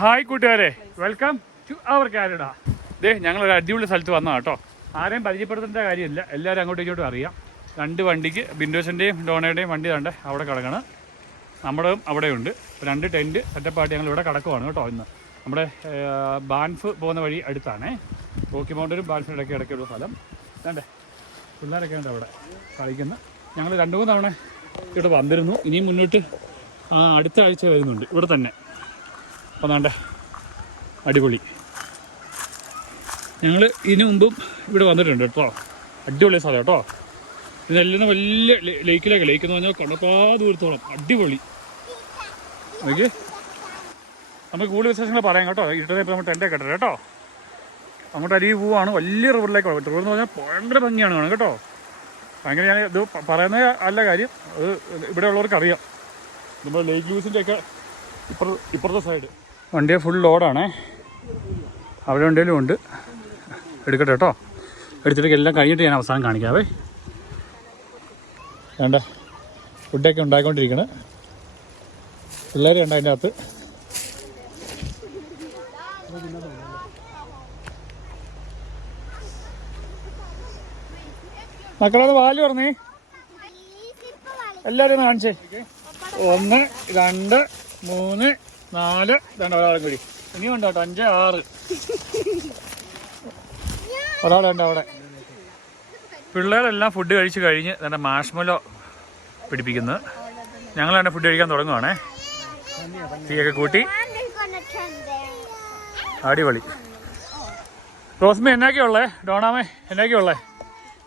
Hi കൂട്ടുകാരെ. Welcome to our Canada ദേ ഞങ്ങളൊരു അടിപൊളി സ്ഥലത്ത് വന്നതാണ് കേട്ടോ ആരെയും പരിചയപ്പെടുത്തേണ്ട കാര്യമില്ല. എല്ലാവരും അങ്ങോട്ടും ഇങ്ങോട്ടും അറിയാം. രണ്ട് വണ്ടിക്ക് ബിൻഡോസിന്റെയും ഡോണയുടെയും വണ്ടി കണ്ട് അവിടെ കിടക്കണം. നമ്മുടെ അവിടെയുണ്ട്. രണ്ട് ടെന്റ് സെറ്റപ്പായിട്ട് ഞങ്ങൾ ഇവിടെ കിടക്കുവാണ് കേട്ടോ ഇന്ന്. നമ്മുടെ ബാൻഫ് പോകുന്ന വഴി അടുത്താണേ. റോക്കി മൗണ്ടനും ബാൻഫിനും ഇടയ്ക്ക് ഇടയ്ക്കുള്ള സ്ഥലം. വേണ്ടേ പിള്ളേരൊക്കെ ഉണ്ട് അവിടെ കളിക്കുന്ന. ഞങ്ങൾ രണ്ട് മൂന്ന് തവണ ഇവിടെ വന്നിരുന്നു. ഇനിയും മുന്നോട്ട് അടുത്ത ആഴ്ച വരുന്നുണ്ട്. ഇവിടെ തന്നെ. നാണ്ടേ അടിപൊളി. ഞങ്ങൾ ഇതിനു മുമ്പും ഇവിടെ വന്നിട്ടുണ്ട് കേട്ടോ. അടിപൊളി സ്ഥലം കേട്ടോ. ഇതെല്ലാം വലിയ ലേക്കിലേക്ക് ലേക്ക് എന്ന് പറഞ്ഞാൽ കണക്കാ ദൂരത്തോളം അടിപൊളി. ഓക്കെ നമുക്ക് കൂടുതൽ വിശേഷങ്ങൾ പറയാം കേട്ടോ. ഇട്ടനെ ഇപ്പോൾ ടെന്റെ കെട്ടത് കേട്ടോ. അങ്ങോട്ട് അരി പോവാണ്. വലിയ റിവറിലേക്ക് റിവർ എന്ന് പറഞ്ഞാൽ ഭയങ്കര ഭംഗിയാണ് കാണാൻ കേട്ടോ. ഭയങ്കര ഞാൻ ഇത് പറയുന്ന അല്ല കാര്യം. അത് ഇവിടെ ഉള്ളവർക്ക് അറിയാം നമ്മുടെ ലേക്ക് ലൂസിന്റെ ഒക്കെ ഇപ്പുറ ഇപ്പുറത്തെ സൈഡ് വണ്ടിയെ ഫുൾ ലോഡാണേ അവിടെ വണ്ടിയിലും ഉണ്ട്. എടുക്കട്ടെ കേട്ടോ. എടുത്തിട്ട് എല്ലാം കഴിഞ്ഞിട്ട് ഞാൻ അവസാനം കാണിക്കാവേ. വേണ്ട ഫുഡൊക്കെ ഉണ്ടാക്കിക്കൊണ്ടിരിക്കണേ പിള്ളേരുണ്ട് അതിന്റെ അകത്ത്. മക്കളത് പാൽ പറഞ്ഞേ എല്ലാവരും കാണിച്ചേ. ഒന്ന് രണ്ട് മൂന്ന് നാല്. രണ്ട് ഒരാളും കൂടി. ഇനിയും ഉണ്ട് അഞ്ച് ആറ്. ഒരാളുണ്ട് അവിടെ. പിള്ളേരെല്ലാം ഫുഡ് കഴിച്ച് കഴിഞ്ഞ് തന്നെ മാഷ്മലോ പിടിപ്പിക്കുന്നത് ഞങ്ങൾ തന്നെ ഫുഡ് കഴിക്കാൻ തുടങ്ങുവാണേ. തീയൊക്കെ കൂട്ടി. അടിപൊളി. റോസ്മി എന്നാക്കിയ ഉള്ളേ? ഡോണാമേ എന്നാക്കിയ ഉള്ളേ?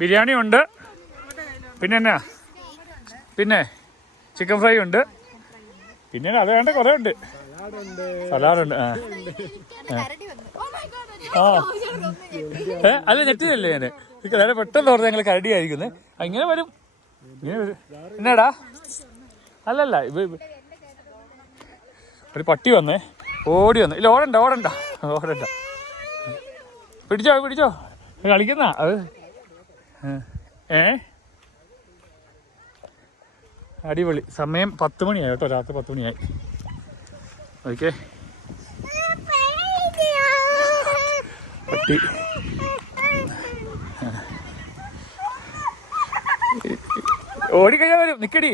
ബിരിയാണി ഉണ്ട്. പിന്നെ എന്നാ? പിന്നെ ചിക്കൻ ഫ്രൈ ഉണ്ട്. പിന്നെ അത് വേണ്ട കുറേ ഉണ്ട്. സലാഡുണ്ട്. ആ. ആ. ഏ അല്ല ഞെട്ടിയല്ലേ ഞാൻ വളരെ പെട്ടെന്ന് ഓർത്ത് ഞങ്ങൾ കരടി അങ്ങനെ വരും. ഇങ്ങനെ വരും. എന്നാടാ? അല്ലല്ല ഒരു പട്ടി വന്നേ. ഓടി വന്നു. ഇല്ല ഓടണ്ട ഓടണ്ട. ഓടണ്ട. പിടിച്ചോ പിടിച്ചോ. കളിക്കുന്ന അത്. ഏ? അടിപൊളി. സമയം പത്ത് മണിയായി കേട്ടോ രാത്രി പത്ത് മണിയായി. ഓക്കെ. പട്ടി. ഓടിക്കഴിയാ വരും. നിക്കടി.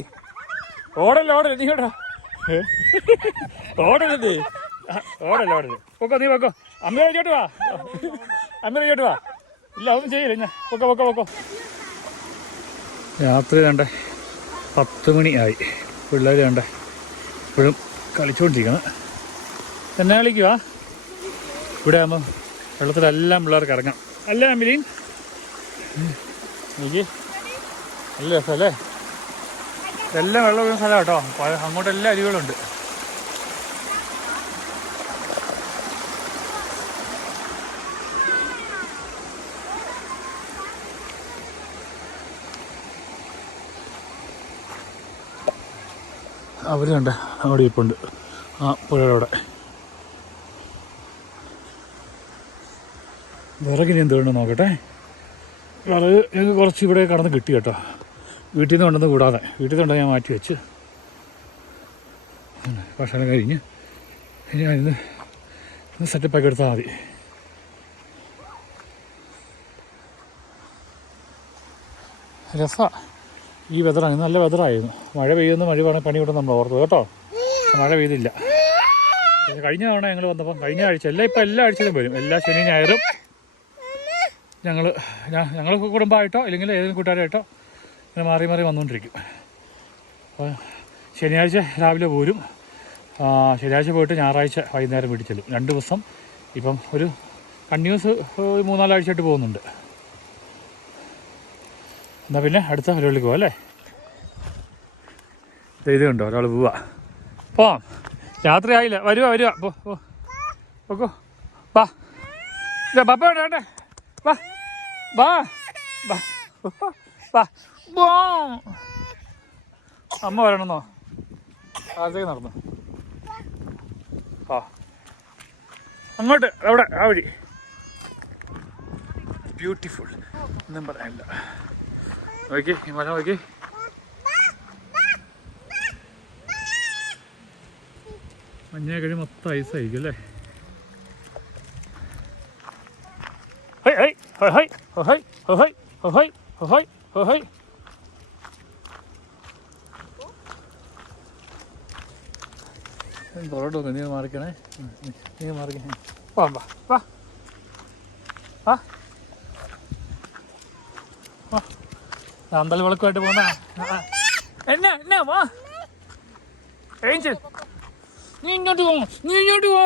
ഓടല്ല ഓടല്ല. നീ ഓടാ ഓടരുത്. ഓടല്ല ഓടരുത് പൊക്കോ നീ പൊക്കോ. അമ്മ കഴിച്ചോട്ട് വാ. അമ്മ കഴിച്ചോട്ട് വാ. ഇല്ല ഒന്നും ചെയ്യില്ല. ഞാൻ പൊക്കോ പൊക്കോ പൊക്കോ. രാത്രി കണ്ടേ പത്ത് മണി ആയി. പിള്ളേർ കണ്ടേ ഇപ്പോഴും കളിച്ചുകൊണ്ടിരിക്കണം എന്നെ കളിക്കുവാ. ഇവിടെ ആകുമ്പോൾ വെള്ളത്തിലെല്ലാം പിള്ളേർക്ക് ഇറങ്ങാം. അല്ല അമിലീൻ? എനിക്ക് നല്ല രസമല്ലേ? എല്ലാം വെള്ളം വീഴുന്ന സ്ഥലം കേട്ടോ. അങ്ങോട്ടെല്ലാം അങ്ങോട്ട് എല്ലാ കണ്ട അവിടെ ഇപ്പുണ്ട് ആ പുഴയുടെ വിറകിന് എന്തുകൊണ്ട് നോക്കട്ടെ. വിറക് ഞങ്ങൾക്ക് കുറച്ച് ഇവിടെ കടന്ന് കിട്ടി കേട്ടോ. വീട്ടിൽ നിന്ന് കൊണ്ടുവന്ന് കൂടാതെ. വീട്ടിൽ നിന്ന് ഞാൻ മാറ്റി വെച്ച്. ഭക്ഷണം കഴിഞ്ഞ്. ഞാനിന്ന് ഇന്ന് സെറ്റപ്പാക്കി എടുത്താൽ മതി. രസമാണ് ഈ വെതറാണ് നല്ല വെതറായിരുന്നു മഴ പെയ്യുന്ന മഴ പണി കൂടെ നമ്മൾ ഓർത്തു. കേട്ടോ? മഴ പെയ്തില്ല. കഴിഞ്ഞ തവണ ഞങ്ങൾ വന്നപ്പം കഴിഞ്ഞ ആഴ്ച എല്ലാം ഇപ്പം എല്ലാ ആഴ്ചയിലും വരും. എല്ലാ ശനി ഞായറും ഞങ്ങൾ ഞങ്ങൾ കുടുംബമായിട്ടോ അല്ലെങ്കിൽ ഏതെങ്കിലും കൂട്ടുകാരായിട്ടോ ഇങ്ങനെ മാറി മാറി വന്നുകൊണ്ടിരിക്കും അപ്പോൾ ശനിയാഴ്ച രാവിലെ പോരും. ശനിയാഴ്ച പോയിട്ട് ഞായറാഴ്ച വൈകുന്നേരം വീട്ടിൽ ചെല്ലും. രണ്ട് ദിവസം ഇപ്പം ഒരു കണ്ടിന്യൂസ് മൂന്നാലാഴ്ചയായിട്ട് പോകുന്നുണ്ട്. എന്നാൽ പിന്നെ അടുത്ത പരിപാടിക്ക് പോവാം അല്ലേ? ഇത് കണ്ടോ ഒരാൾ പോവാ. പോവാം രാത്രി ആയില്ല. വരുക വരുക പോ പോക്കോ. വാ. പപ്പ വേണ്ട വേണ്ടേ? വാ. വാ. അമ്മ വരണമെന്നോ ആദ്യ നടന്നു? ആ. അങ്ങോട്ട് അവിടെ ആ വഴി. ബ്യൂട്ടിഫുൾ ഒന്നും പറയാനില്ല നോക്കി മഴ നോക്കി മഞ്ഞ കഴി മൊത്തം ഐസ് ആയിരിക്കും അല്ലേ പുറത്തോട്ട് നോക്ക് നീ മാറിക്കണേ നീ മാറിക്കണേ വാ വാ വാ വാ റാന്തൽ വിളക്കുമായിട്ട് പോന്ന എന്നാ എന്നാ വാ. ഏഞ്ചൽ നീ ഇങ്ങോട്ട് പോ നീ ഇങ്ങോട്ട് പോ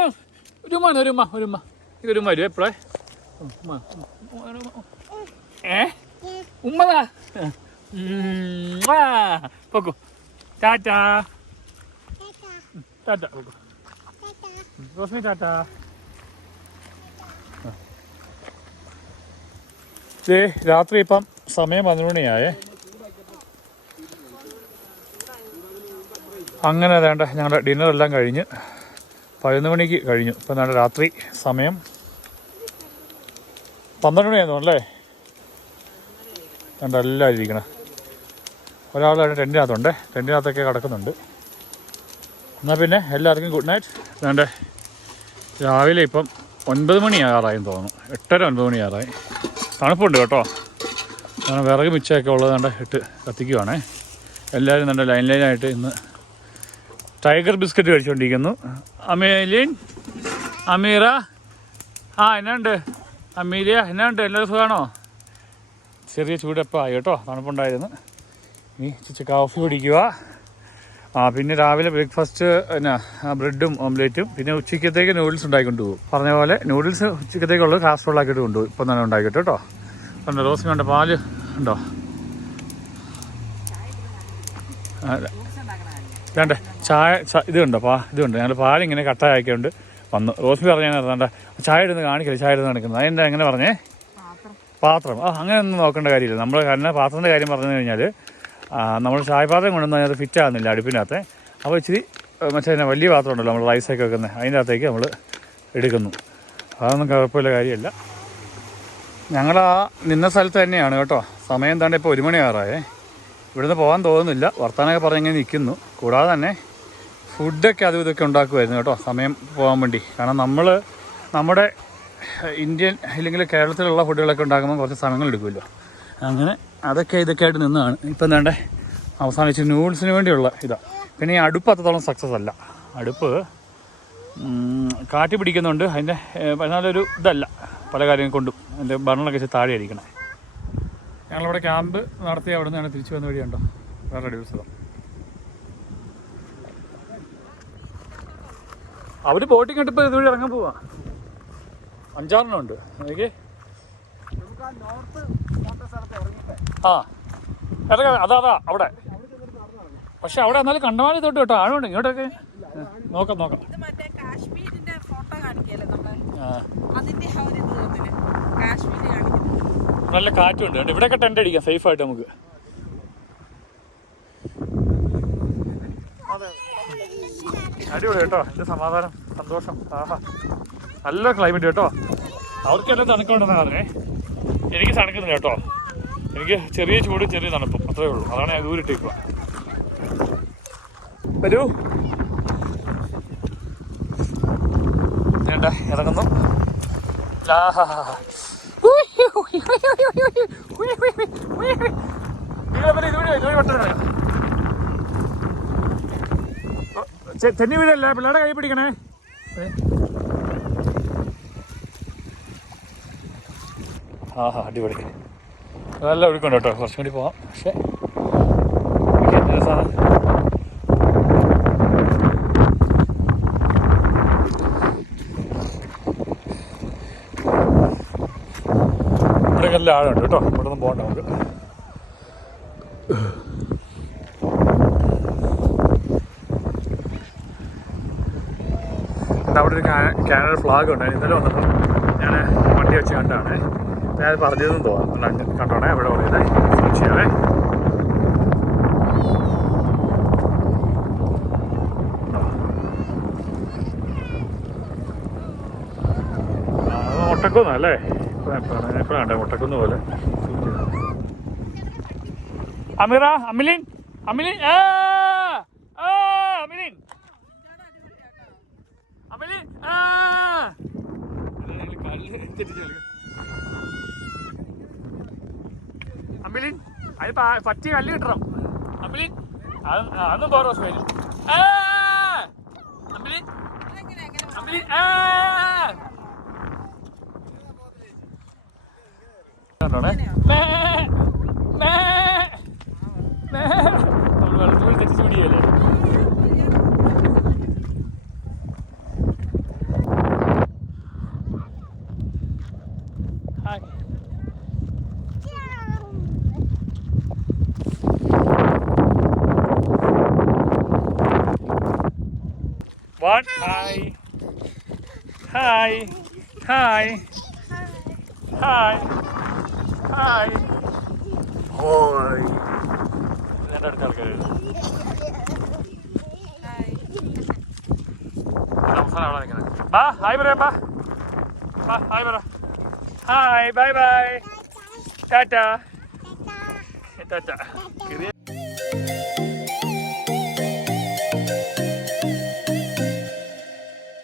ഒരുമ ഒരുമ ഒരുമ ഇത് ഒരുമ വരും എപ്പോഴേ? ഏ? ഉമ്മതാ. പോക്കു. ടാറ്റാ. ടാറ്റ പോക്കു. റോസ്മി ടാറ്റ. രാത്രി ഇപ്പം സമയം പന്ത്രണ്ട് മണിയായേ. അങ്ങനെ വേണ്ട ഞങ്ങളുടെ ഡിന്നർ എല്ലാം കഴിഞ്ഞ് പതിനൊന്ന് മണിക്ക് കഴിഞ്ഞു. ഇപ്പം നല്ല രാത്രി സമയം പന്ത്രണ്ട് മണിയായിരുന്നു അല്ലേ? വേണ്ട എല്ലാവരും ഇരിക്കണം ഒരാൾ ടെന്റിനകത്തുണ്ട്. ടെന്റിനകത്തൊക്കെ കിടക്കുന്നുണ്ട്. എന്നാൽ പിന്നെ എല്ലാവർക്കും ഗുഡ് നൈറ്റ് വേണ്ടേ രാവിലെ ഇപ്പം ഒൻപത് മണിയാറായെന്ന് തോന്നുന്നു. എട്ടര ഒൻപത് മണിയാറായി തണുപ്പുണ്ട് കേട്ടോ. കാരണം വിറക് മിച്ചമൊക്കെ ഉള്ളത് കണ്ട ഇട്ട് കത്തിക്കുവാണേ. എല്ലാവരും നല്ല ലൈൻ ലൈനായിട്ട് ഇന്ന് ടൈഗർ ബിസ്ക്കറ്റ് കഴിച്ചുകൊണ്ടിരിക്കുന്നു അമീലിൻ അമീറ. ആ എന്നാണ്ട്? അമീലിയ എന്നാണ്ട്? എല്ലാവരും സുഖമാണോ ചെറിയ ചൂടപ്പം ആയി കേട്ടോ തണുപ്പുണ്ടായിരുന്നു. ഇനി ചിച്ച കോഫി കുടിക്കുക. ആ പിന്നെ രാവിലെ ബ്രേക്ക്ഫാസ്റ്റ് എന്നാ ബ്രെഡും ഓംലേറ്റും പിന്നെ ഉച്ചയ്ക്കത്തേക്ക് നൂഡിൽസ് പോകും. പറഞ്ഞ പോലെ നൂഡിൽസ് ഉച്ചക്കത്തേക്കുള്ളത് കാസറോളാക്കിയിട്ട് കൊണ്ടുപോകും. ഇപ്പം തന്നെ ഉണ്ടാക്കിയിട്ട് കേട്ടോ. കണ്ടോ റോസ് കണ്ട പാൽ ഉണ്ടോ? വേണ്ട ചായ ഇത് കണ്ടോ പാ ഇതുണ്ട്? ഞങ്ങൾ പാലിങ്ങനെ കട്ടയാക്കിയോണ്ട് വന്നു. റോസ്മി പറഞ്ഞാൽ പറഞ്ഞ ചായ ഇടുന്ന് കാണിക്കില്ല ചായ ഇടുന്ന് കാണിക്കുന്നത്? അതെന്താ എങ്ങനെ പറഞ്ഞേ? പാത്രം. ആ അങ്ങനെ ഒന്നും നോക്കേണ്ട കാര്യമില്ല. നമ്മൾ കാരണം പാത്രത്തിന്റെ കാര്യം പറഞ്ഞു കഴിഞ്ഞാൽ നമ്മൾ ചായപാത്രം കൊണ്ടുവന്ന് അതിനകത്ത് ഫിറ്റ് ആകുന്നില്ല അടുപ്പിനകത്ത്. അപ്പോൾ ഇച്ചിരി മറ്റേ തന്നെ വലിയ പാത്രം ഉണ്ടല്ലോ നമ്മൾ റൈസൊക്കെ വെക്കുന്നത് അതിന്റെ അകത്തേക്ക് നമ്മൾ എടുക്കുന്നു. അതൊന്നും കുഴപ്പമില്ല കാര്യമല്ല. ഞങ്ങൾ ആ നിന്ന സ്ഥലത്ത് തന്നെയാണ് കേട്ടോ. സമയം താണ്ട് ഇപ്പോൾ ഒരു മണിയാറായേ. ഇവിടുന്ന് പോകാൻ തോന്നുന്നില്ല. വർത്തമാനമൊക്കെ പറഞ്ഞിങ്ങനെ നിൽക്കുന്നു കൂടാതെ തന്നെ ഫുഡൊക്കെ അതും ഇതൊക്കെ ഉണ്ടാക്കുമായിരുന്നു കേട്ടോ. സമയം പോകാൻ വേണ്ടി. കാരണം നമ്മൾ നമ്മുടെ ഇന്ത്യൻ അല്ലെങ്കിൽ കേരളത്തിലുള്ള ഫുഡുകളൊക്കെ ഉണ്ടാക്കുമ്പോൾ കുറച്ച് സമയങ്ങൾ എടുക്കുമല്ലോ. അങ്ങനെ അതൊക്കെ ഇതൊക്കെ ആയിട്ട് നിന്നാണ്. ഇപ്പം എന്താണ്ടേ? അവസാനിച്ച് നൂഡിൽസിന് വേണ്ടിയുള്ള ഇതാണ് പിന്നെ ഈ അടുപ്പ് അത്രത്തോളം സക്സസ് അല്ല. അടുപ്പ് കാറ്റ് പിടിക്കുന്നുണ്ട്. അതിന്റെ നല്ലൊരു ഇതല്ല. പല കാര്യങ്ങൾ കൊണ്ടും അതിന്റെ ബർണറൊക്കെ വെച്ച് താഴെ അടിക്കണേ ഞങ്ങളിവിടെ ക്യാമ്പ് നടത്തി അവിടെ നിന്നാണ് തിരിച്ചു വന്ന വഴിയുണ്ടോ? വേറെ സ്ഥലം. അവർ ബോട്ടിങ് കണ്ടിപ്പോൾ ഇതുവഴി ഇറങ്ങാൻ പോവാ. അഞ്ചാറെണ്ണം ഉണ്ട്. എനിക്ക് ആ. ഇറങ്ങാം അതാ അതാ അവിടെ. പക്ഷെ അവിടെ എന്നാലും കണ്ടമാനം തൊട്ട് കേട്ടോ. ആഴമുണ്ട്. ഇങ്ങോട്ടൊക്കെ. നോക്കാം നോക്കാം. ആ, അതിന്റെ ആ ഒരു ഇത് തോന്നില്ല കാശ്മീർ കാണിക്കുന്നത് നല്ല കാറ്റുണ്ട്. കേട്ടോ ഇവിടെയൊക്കെ ടെന്റ് അടിക്കാം. സേഫ് ആയിട്ട് നമുക്ക്. അടിപൊളി കേട്ടോ. എന്റെ സമാധാനം. സന്തോഷം. ആഹാ. നല്ല ക്ലൈമറ്റ് കേട്ടോ. അവർക്കെല്ലാം തണുക്കുണ്ടെന്ന് പറഞ്ഞേ. എനിക്ക് തണുക്കുന്നില്ല കേട്ടോ. എനിക്ക് ചെറിയ ചൂട് ചെറിയ തണുപ്പും. അത്രേ ഉള്ളൂ. അതാണ് ഞാൻ ദൂരിട്ടേക്കുക വരൂ. വേണ്ട ഇറങ്ങുന്നു. ആഹാ. തെന്നി വീടല്ല പിള്ളേരുടെ കൈ പിടിക്കണേ ആഹാ അടിപൊളി. നല്ല ഒഴുക്കുണ്ട് കേട്ടോ. കുറച്ചും കൂടി പോവാം. പക്ഷേ എനിക്ക് എന്ത് രസമാണ് നല്ല ആഴമുണ്ട് കേട്ടോ. ഇവിടെ നിന്ന് പോകണ്ട നമുക്ക്. അവിടെ ഒരു കാനഡ ഫ്ലാഗ് ഉണ്ട്. ഇന്നലെ വന്നപ്പോൾ ഞാൻ വണ്ടി വെച്ച് കണ്ടാണ് ഞാൻ പറഞ്ഞതെന്ന് തോന്നുന്നു. കണ്ടോണേ? അവിടെ പറയുന്നത് സൂക്ഷിച്ചാവേ മുട്ടക്കുന്ന് പൈനാപ്പിളാണ്ട് പോലെ അമിലിൻ അമിലിൻ. അമിലിൻ അമിലിൻ അമിലിൻ അത് പറ്റിയ കല്ല് കിട്ടണം. അമിലിൻ അതൊന്നും പോറോ അമിലിൻ അമിലിൻ ആ വെള്ളത്തിൽ പോയി തെറ്റിച്ച് പിടിയല്ലേ hi One. Hi. Hi. Hi. Hi. Hi. Hoi. എന്റെ അടുത്ത ആൾക്കാർ ഹായ് അവസാനം അവിടെ നിൽക്കുന്നത് ബാ ഹായ് പറയാം ബാ ബാ ഹായ് പറ hi bye bye tata tata